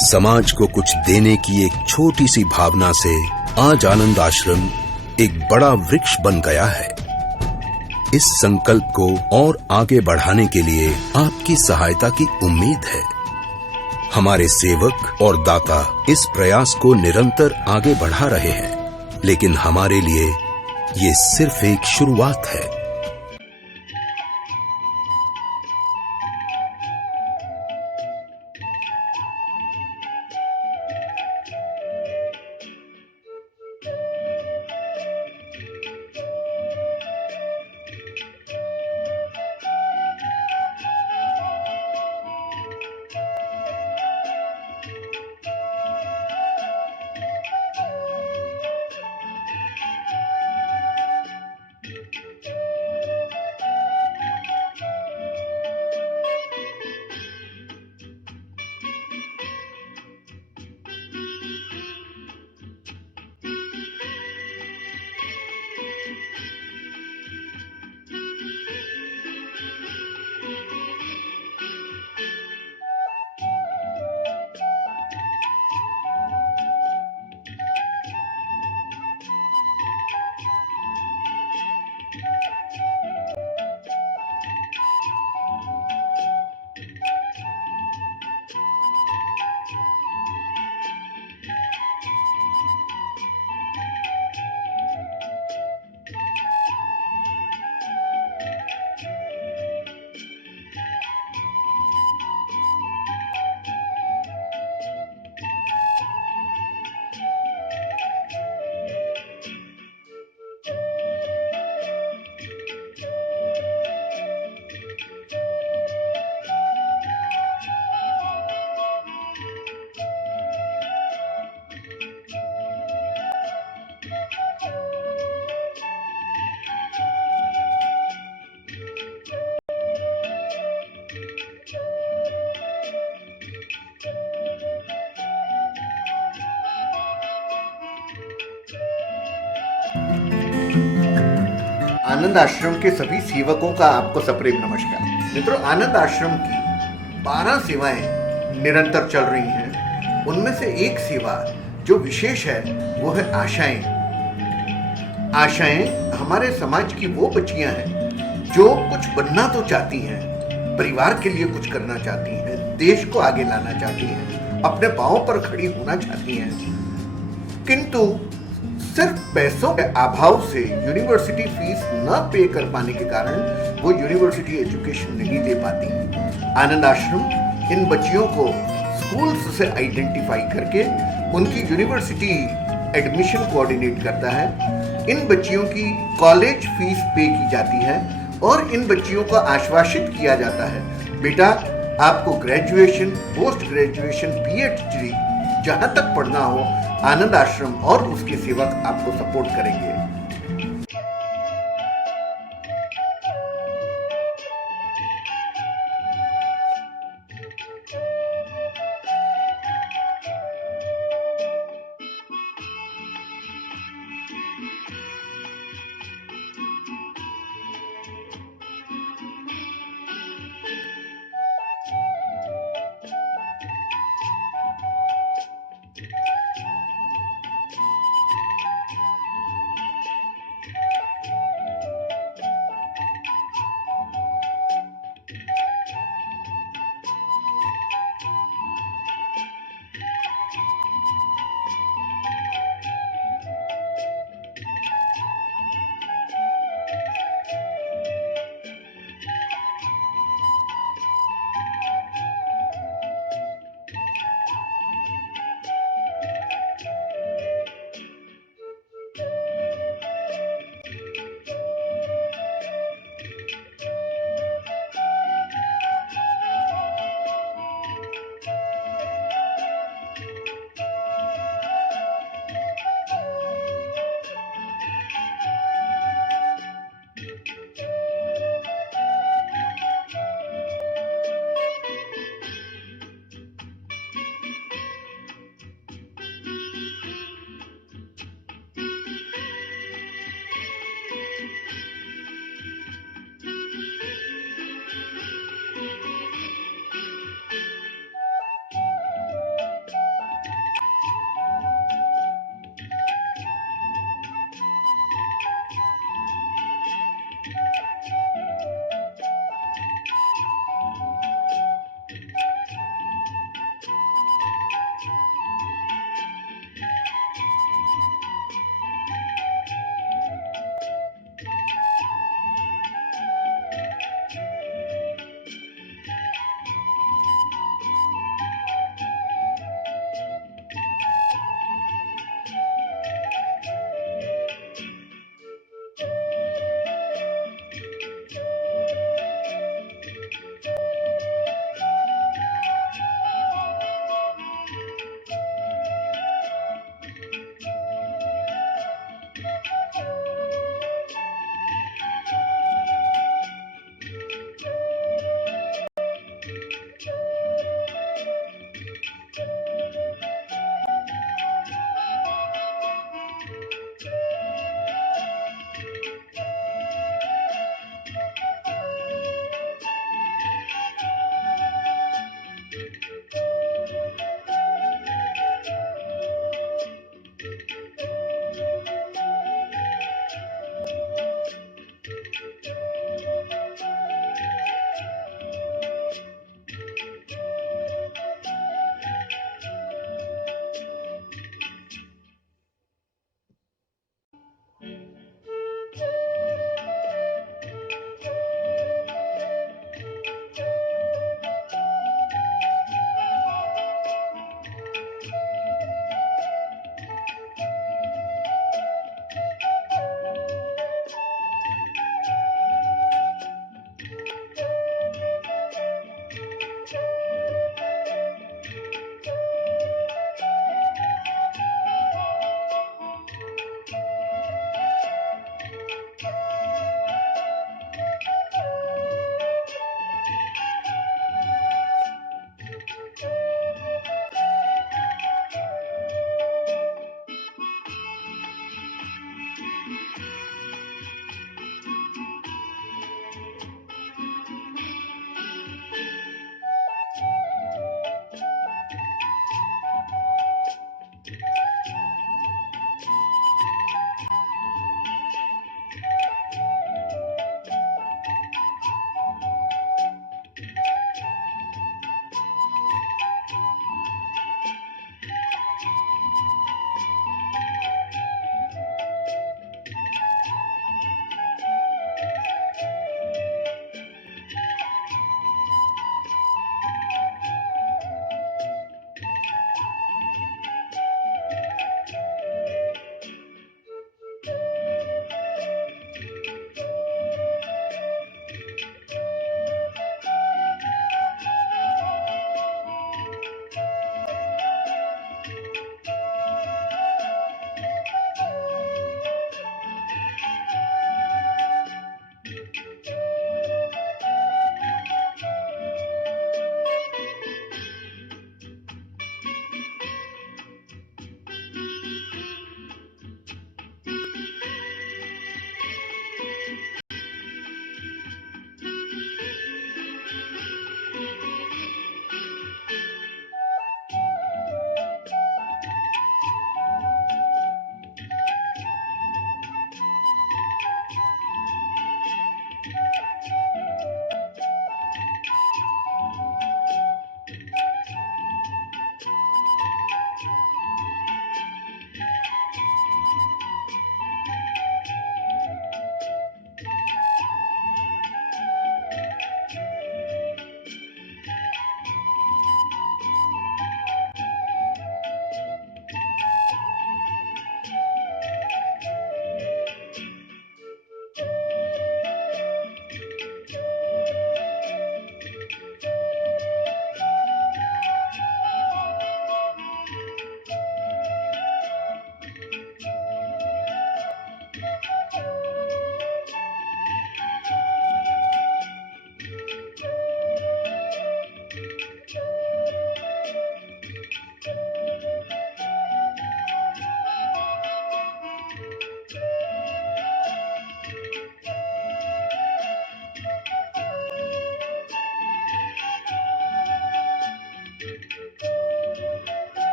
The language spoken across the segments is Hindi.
समाज को कुछ देने की एक छोटी सी भावना से आज आनंद आश्रम एक बड़ा वृक्ष बन गया है। इस संकल्प को और आगे बढ़ाने के लिए आपकी सहायता की उम्मीद है। हमारे सेवक और दाता इस प्रयास को निरंतर आगे बढ़ा रहे हैं, लेकिन हमारे लिए ये सिर्फ एक शुरुआत है। आनंद आश्रम के सभी सेवकों का आपको सप्रेम नमस्कार। मित्रों, आनंद आश्रम की 12 सेवाएं निरंतर चल रही हैं। उनमें से एक सेवा जो विशेष है वो है आशाएं। आशाएं हमारे समाज की वो बच्चियां हैं जो कुछ बनना तो चाहती हैं, परिवार के लिए कुछ करना चाहती हैं, देश को आगे लाना चाहती हैं, अपने पांवों पर खड़ी होना चाहती हैं, किंतु सिर्फ पैसों के अभाव से यूनिवर्सिटी फीस न पे कर पाने के कारण वो यूनिवर्सिटी एजुकेशन नहीं दे पाती। आनंद आश्रम इन बच्चियों को स्कूल्स से आइडेंटिफाई करके उनकी यूनिवर्सिटी एडमिशन कोऑर्डिनेट करता है। इन बच्चियों की कॉलेज फीस पे की जाती है और इन बच्चियों को आश्वासित किया जाता है, बेटा आपको ग्रेजुएशन, पोस्ट ग्रेजुएशन, पीएचडी जहां तक पढ़ना हो, आनंद आश्रम और उसके सेवक आपको सपोर्ट करेंगे।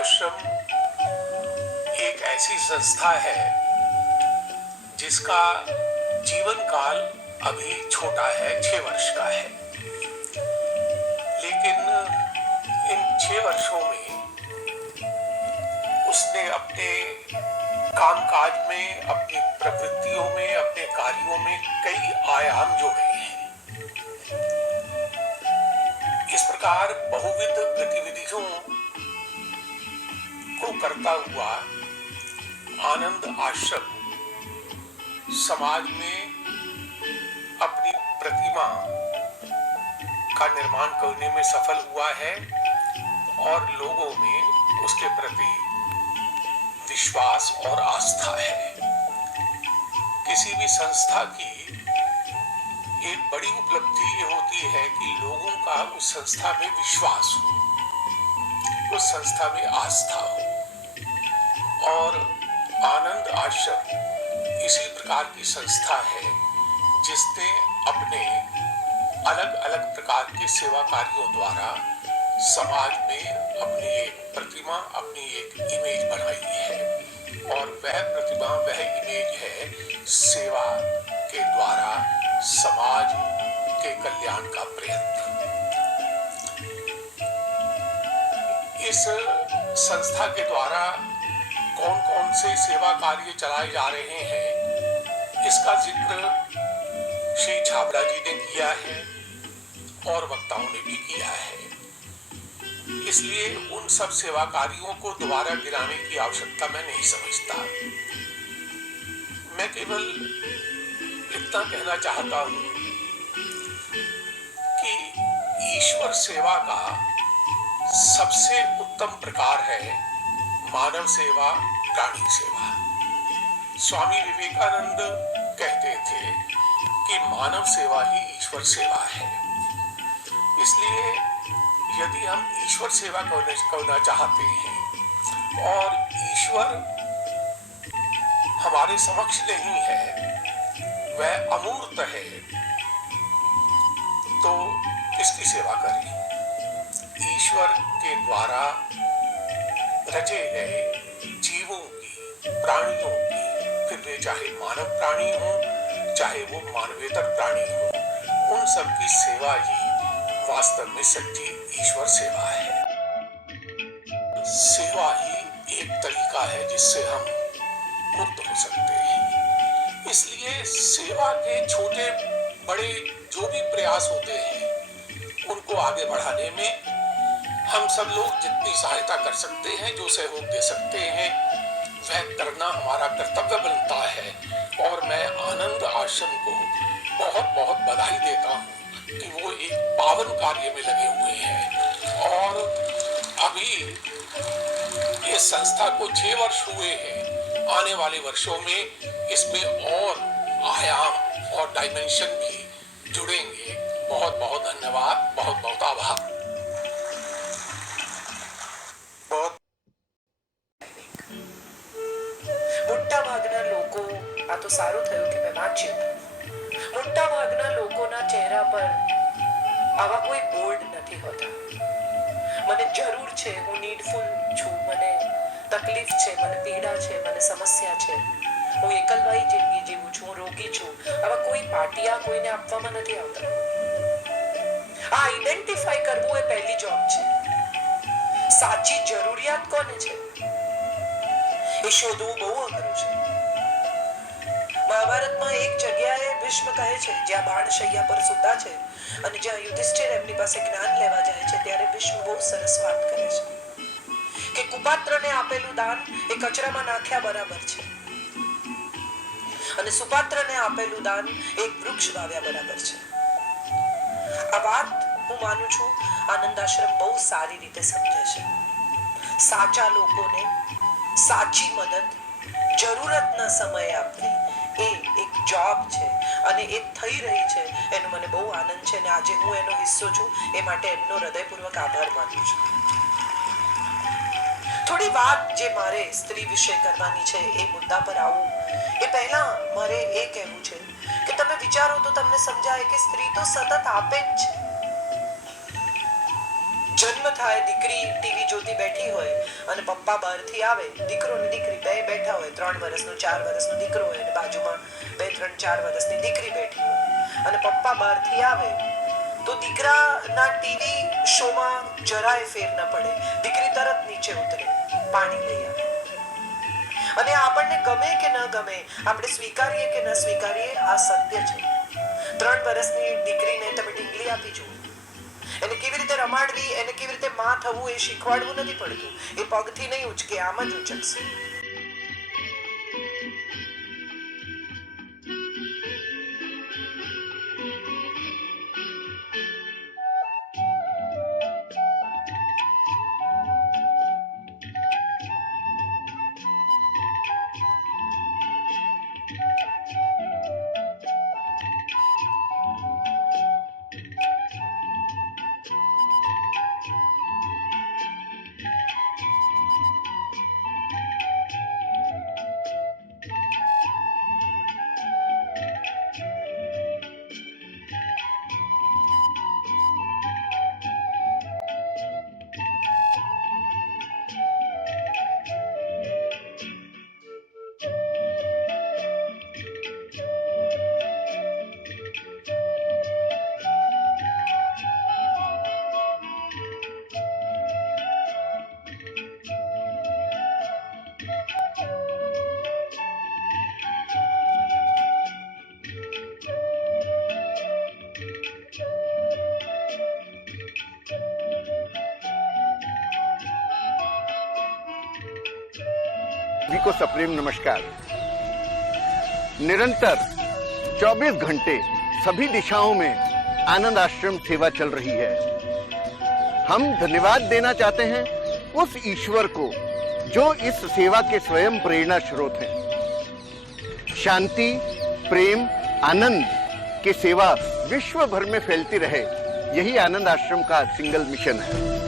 आश्रम एक ऐसी संस्था है जिसका जीवन काल अभी छोटा है, 6 वर्ष का है। लेकिन इन 6 वर्षों में उसने अपने कामकाज में, अपनी प्रवृत्तियों में, अपने कार्यों में कई आयाम जोड़े हैं। इस प्रकार बहुविध गतिविधियों को करता हुआ आनंद आश्रम समाज में अपनी प्रतिमा का निर्माण करने में सफल हुआ है और लोगों में उसके प्रति विश्वास और आस्था है। किसी भी संस्था की एक बड़ी उपलब्धि ये होती है कि लोगों का उस संस्था में विश्वास हो, उस संस्था में आस्था हो। और आनंद आश्रम इसी प्रकार की संस्था है जिसने अपने अलग अलग प्रकार के सेवा कार्यों द्वारा समाज में अपनी एक प्रतिमा, अपनी एक इमेज बनाई है। और वह प्रतिमा, वह इमेज है सेवा के द्वारा समाज के कल्याण का प्रयत्न। इस संस्था के द्वारा कौन कौन से सेवा कार्य चलाए जा रहे हैं, इसका जिक्र श्री छाबड़ा जी ने किया है और वक्ताओं ने भी किया है। इसलिए उन सब सेवा कार्यों को दोबारा गिनाने की आवश्यकता मैं नहीं समझता। मैं केवल इतना कहना चाहता हूं कि ईश्वर सेवा का सबसे उत्तम प्रकार है मानव सेवा, प्राणी सेवा। स्वामी विवेकानंद कहते थे कि मानव सेवा ही ईश्वर सेवा है। इसलिए यदि हम ईश्वर सेवा करना चाहते हैं और ईश्वर हमारे समक्ष नहीं है, वह अमूर्त है, तो किसकी सेवा करें? ईश्वर के द्वारा रचे गए जीवों की, प्राणियों की, फिर वे चाहे मानव प्राणी हो, चाहे वो मानवेतर प्राणी हो, उन सब की सेवा ही वास्तव में सच्ची ईश्वर सेवा है। सेवा ही एक तरीका है जिससे हम मुक्त हो सकते हैं। इसलिए सेवा के छोटे बड़े जो भी प्रयास होते हैं, उनको आगे बढ़ाने में हम सब लोग जितनी सहायता कर सकते हैं, जो सहयोग दे सकते हैं, वह करना हमारा कर्तव्य बनता है। और मैं आनंद आश्रम को बहुत बहुत बधाई देता हूँ कि वो एक पावन कार्य में लगे हुए हैं। और अभी इस संस्था को 6 वर्ष हुए हैं। आने वाले वर्षों में इसमें और आयाम और डायमेंशन भी जुड़ेंगे। बहुत बहुत धन्यवाद, बहुत बहुत आभार। મોટા ભાગના લોકો, આ તો સારું થયું કે મેં વાંચ્યું, મોટા ભાગના લોકોના ચહેરા પર આવા કોઈ બોર્ડ નથી હોતા। મને જરૂર છે, હું નીડફુલ છું, મને તકલીફ છે, મને પીડા છે, મને સમસ્યા છે, હું એકલવાઈ જિંદગી જીવું છું, હું રોગી છું, આવા કોઈ પાટિયા કોઈને આપવામાં નથી આવતા। આ આઈડેન્ટિફાઈ કરવું એ પહેલી જોબ છે। સાચી જરૂરિયાત કોને છે એ શોધવું બહુ અઘરું છે। મહાભારતમાં એક જગ્યાએ ભીષ્મ કહે છે, જ્યાં બાણશૈયા પર સૂતા છે અને જ્યાં યુધિષ્ઠિર એમની પાસે જ્ઞાન લેવા જાય છે, ત્યારે ભીષ્મ બહુ સરસ વાત કરે છે કે કુપાત્રને આપેલું દાન એ કચરામાં નાખ્યા બરાબર છે અને સુપાત્રને આપેલું દાન એક વૃક્ષ વાવ્યા બરાબર છે। આ વાત હું માનું છું આનંદ આશ્રમ બહુ સારી રીતે સમજે છે। સાચા લોકોને સાચી મદદ જરૂરતના સમયે આપવી એ એક જોબ છે અને એ થઈ રહી છે, એનો મને બહુ આનંદ છે અને આજે હું એનો હિસ્સો છું, એ માટે એમનો હૃદયપૂર્વક આભાર માનું છું। થોડી વાત જે મારે સ્ત્રી વિશે કરવાની છે એ મુદ્દા પર આવું એ પહેલા મારે એ કહેવું છે કે તમે વિચારો તો તમને સમજાય કે સ્ત્રી તો સતત આપે જ છે। જન્મ થાય, દીકરી ટીવી જોતી બેઠી હોય અને પપ્પા બહારથી આવે, દીકરો ને દીકરી બે બેઠા હોય, 3 વર્ષનો 4 વર્ષનો દીકરો હોય અને બાજુમાં 2 3 4 વર્ષની દીકરી બેઠી હોય, અને પપ્પા બહારથી આવે તો દીકરાના ટીવી શોમાં જરાય ફેર ન પડે, દીકરી તરત નીચે ઉતરે, પાણી લઈ આવે. અને આપણને ગમે કે ન ગમે, આપણે સ્વીકારીએ કે ન સ્વીકારીએ, આ સત્ય છે. 3 વર્ષની દીકરીને તમે ડીંગલી આપી જુઓ, એને કેવી રીતે રમાડવી, એને કેવી રીતે માં થવું એ શીખવાડવું નથી પડતું. એ પગથી નહીં ઉચકે, આમ જ ઉચકશે. सभी को सप्रेम नमस्कार। निरंतर 24 घंटे सभी दिशाओं में आनंद आश्रम सेवा चल रही है। हम धन्यवाद देना चाहते हैं उस ईश्वर को जो इस सेवा के स्वयं प्रेरणा स्रोत हैं। शांति, प्रेम, आनंद की सेवा विश्व भर में फैलती रहे, यही आनंद आश्रम का सिंगल मिशन है।